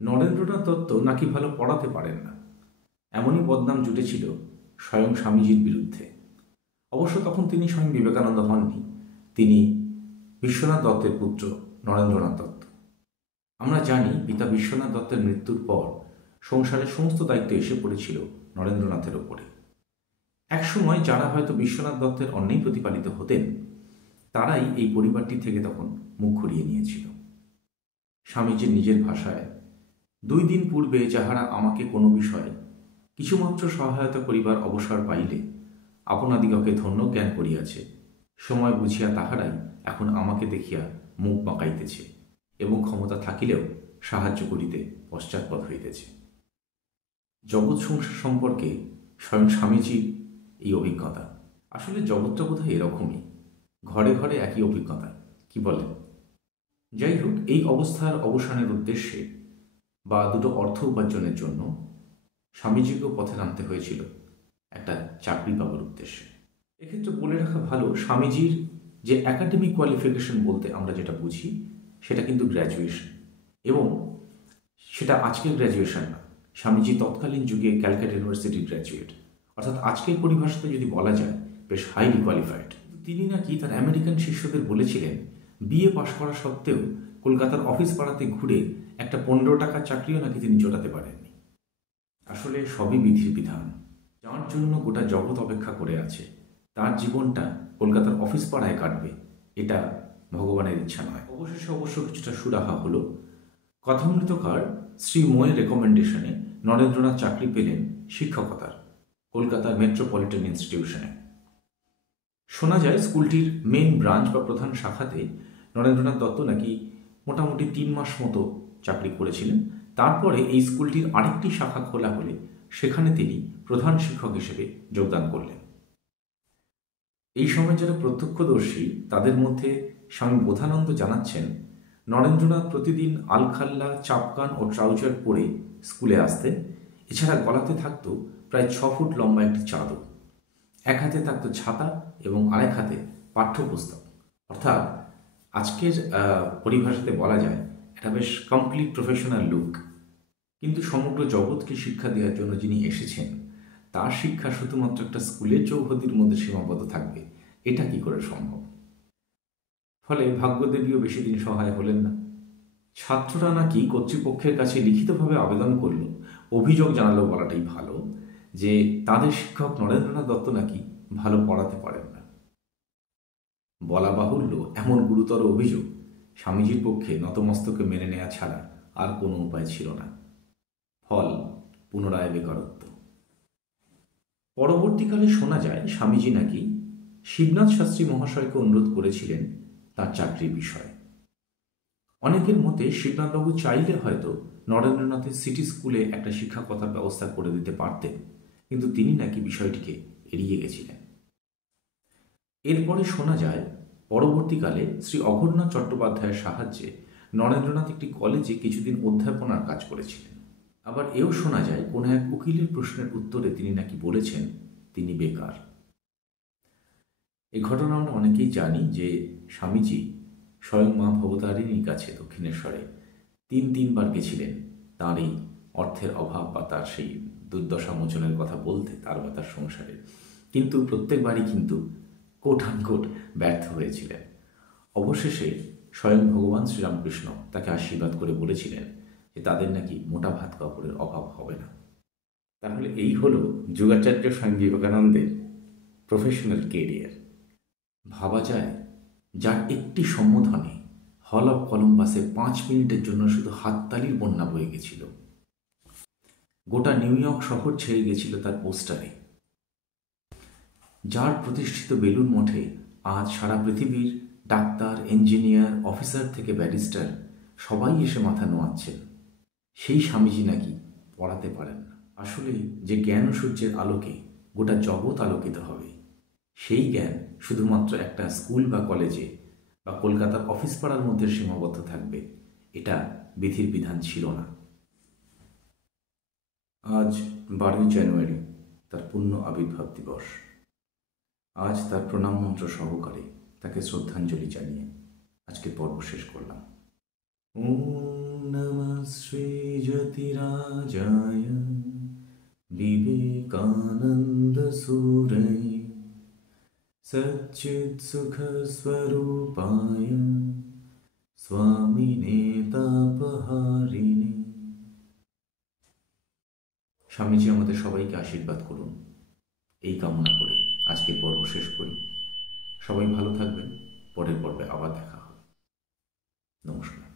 নরেন্দ্রনাথ দত্ত নাকি ভালো পড়াতে পারেন না, এমনই বদনাম জুটেছিল স্বয়ং স্বামীজির বিরুদ্ধে। অবশ্য তখন তিনি স্বয়ং বিবেকানন্দ হননি, তিনি বিশ্বনাথ দত্তের পুত্র নরেন্দ্রনাথ দত্ত। আমরা জানি পিতা বিশ্বনাথ দত্তের মৃত্যুর পর সংসারের সমস্ত দায়িত্ব এসে পড়েছিল নরেন্দ্রনাথের ওপরে। একসময় যারা হয়তো বিশ্বনাথ দত্তের অন্যেই প্রতিপালিত হতেন, তারাই এই পরিবারটি থেকে তখন মুখ ঘুরিয়ে নিয়েছিল। স্বামীজির নিজের ভাষায়, 2 দিন পূর্বে যাহারা আমাকে কোনো বিষয়ে কিছুমাত্র সহায়তা করিবার অবসর পাইলে আপনাদিগকে ধন্য জ্ঞান করিয়াছে, সময় বুঝিয়া তাহারাই এখন আমাকে দেখিয়া মুখ বাঁকাইতেছে এবং ক্ষমতা থাকিলেও সাহায্য করিতে পশ্চাৎপদ হইতেছে। জগৎ সংসার সম্পর্কে স্বয়ং স্বামীজির এই অভিজ্ঞতা। আসলে জগৎটা বোধহয় এরকমই, ঘরে ঘরে একই অভিজ্ঞতা, কি বলেন? যাই হোক, এই অবস্থার অবসানের উদ্দেশ্যে বা দুটো অর্থ উপার্জনের জন্য স্বামীজিকেও পথে নামতে হয়েছিল একটা চাকরি পাবার উদ্দেশ্যে। এক্ষেত্রে বলে রাখা ভালো, স্বামীজির যে একাডেমিক কোয়ালিফিকেশন বলতে আমরা যেটা বুঝি সেটা কিন্তু গ্র্যাজুয়েশন, এবং সেটা আজকের গ্র্যাজুয়েশন না। স্বামীজি তৎকালীন যুগে ক্যালকাটা ইউনিভার্সিটির গ্র্যাজুয়েট, অর্থাৎ আজকের পরিভাষাতে যদি বলা যায় বেশ হাইলি কোয়ালিফাইড। তিনি নাকি তার আমেরিকান শিষ্যদের বলেছিলেন বিএ পাশ করা সত্ত্বেও কলকাতার অফিস পাড়াতে ঘুরে একটা 15 টাকার চাকরিও নাকি তিনি জোটাতে পারেননি। আসলে সবই বিধির বিধান। যার জন্য গোটা জগৎ অপেক্ষা করে আছে, তার জীবনটা কলকাতার অফিস পাড়ায় কাটবে, এটা ভগবানের ইচ্ছা নয়। অবশেষে অবশ্য কিছুটা সুরাহা হলো। কথামৃতকার শ্রী মোয়ের রেকমেন্ডেশনে নরেন্দ্রনাথ চাকরি পেলেন শিক্ষকতার কলকাতার মেট্রোপলিটন ইনস্টিটিউশনে। শোনা যায় স্কুলটির মেন ব্রাঞ্চ বা প্রধান শাখাতে নরেন্দ্রনাথ দত্ত নাকি মোটামুটি 3 মাস মতো চাকরি করেছিলেন। তারপরে এই স্কুলটির আরেকটি শাখা খোলা হলে সেখানে তিনি প্রধান শিক্ষক হিসেবে যোগদান করলেন। এই সময় যারা প্রত্যক্ষদর্শী তাদের মধ্যে স্বামী বোধানন্দ জানাচ্ছেন, নরেন্দ্রনাথ প্রতিদিন আলখাল্লা, চাপকান ও ট্রাউজার পরে স্কুলে আসতেন। এছাড়া গলাতে থাকতো প্রায় 6 ফুট লম্বা একটি চাদর, এক হাতে থাকতো ছাতা এবং আরেক হাতে পাঠ্যপুস্তক। অর্থাৎ আজকের পরিভাষাতে বলা যায় এটা বেশ কমপ্লিট প্রফেশনাল লুক। কিন্তু সমগ্র জগৎকে শিক্ষা দেওয়ার জন্য যিনি এসেছেন, তার শিক্ষা শুধুমাত্র একটা স্কুলের চৌহদ্দির মধ্যে সীমাবদ্ধ থাকবে, এটা কি করে সম্ভব? ফলে ভাগ্যদেবীও বেশি দিন সহায় হলেন না। ছাত্ররা নাকি কর্তৃপক্ষের কাছে লিখিতভাবে আবেদন করল, অভিযোগ জানালো বলাটাই ভালো, যে তাদের শিক্ষক নরেন্দ্রনাথ দত্ত নাকি ভালো পড়াতে পারেন না। বলা বাহুল্য, এমন গুরুতর অভিযোগ স্বামীজির পক্ষে নতমস্তকে মেনে নেওয়া ছাড়া আর কোনো উপায় ছিল না। ফল পুনরায় বেকারত্ব। পরবর্তীকালে শোনা যায় স্বামীজি নাকি শিবনাথ শাস্ত্রী মহাশয়কে অনুরোধ করেছিলেন তার চাকরির বিষয়ে। অনেকের মতে শিবনাথবাবু চাইলে হয়তো নরেন্দ্রনাথের সিটি স্কুলে একটা শিক্ষকতার ব্যবস্থা করে দিতে পারতেন, কিন্তু তিনি নাকি বিষয়টিকে এড়িয়ে গেছিলেন। এরপরে শোনা যায় পরবর্তীকালে শ্রী অঘোরনাথ চট্টোপাধ্যায়ের সাহায্যে নরেন্দ্রনাথ একটি কলেজে কিছুদিন অধ্যাপনার কাজ করেছিলেন। আবার এও শোনা যায় কোনো এক উকিলের প্রশ্নের উত্তরে তিনি নাকি বলেছেন তিনি বেকার। এই ঘটনা আমরা অনেকেই জানি যে স্বামীজি স্বয়ং মা ভবতারিণীর কাছে দক্ষিণেশ্বরে 3বার গেছিলেন তার এই অর্থের অভাব বা তার সেই দুর্দশা মোচনের কথা বলতে, তার বা তার সংসারের। কিন্তু প্রত্যেকবারই কিন্তু কোট আনকোট ব্যর্থ হয়েছিলেন। অবশেষে স্বয়ং ভগবান শ্রীরামকৃষ্ণ তাকে আশীর্বাদ করে বলেছিলেন যে তাদের নাকি মোটা ভাত কাপড়ের অভাব হবে না। তাহলে এই হলো যুগাচার্য স্বামী বিবেকানন্দের প্রফেশনাল কেরিয়ার। ভাবা যায়, যার একটি সম্বোধনে হল অফ কলম্বাসে 5 মিনিটের জন্য শুধু হাততালির বন্যা বয়ে গেছিল। গোটা নিউ ইয়র্ক শহর ছেয়ে গেছিল তার পোস্টারে। যার প্রতিষ্ঠিত বেলুড় মঠে আজ সারা পৃথিবীর ডাক্তার, ইঞ্জিনিয়ার, অফিসার থেকে ব্যারিস্টার সবাই এসে মাথা নোয়াচ্ছেন, সেই স্বামীজি নাকি পড়াতে পারেন না। আসলে যে জ্ঞান সূর্যের আলোকে গোটা জগৎ আলোকিত হবে, সেই জ্ঞান শুধুমাত্র একটা স্কুল বা কলেজে বা কলকাতার অফিস পাড়ার মধ্যে সীমাবদ্ধ থাকবে, এটা বিধির বিধান ছিল না। আজ 12ই জানুয়ারি তার পূর্ণ আবির্ভাব দিবস। আজ তার প্রণাম মন্ত্র সহকারে তাকে শ্রদ্ধাঞ্জলি জানিয়ে আজকে পর্ব শেষ করলাম। ওম নমঃ শ্রী श्रीजतिराजाय विवेकानन्दसूरये सच्चित्सुखस्वरूपाय स्वामिने तापहारिणे। স্বামীজি আমাদের সবাইকে আশীর্বাদ করুন এই কামনা করে আজকের পর্ব শেষ করি। সবাই ভালো থাকবেন। পরের পর্বে আবার দেখা হবে। নমস্কার।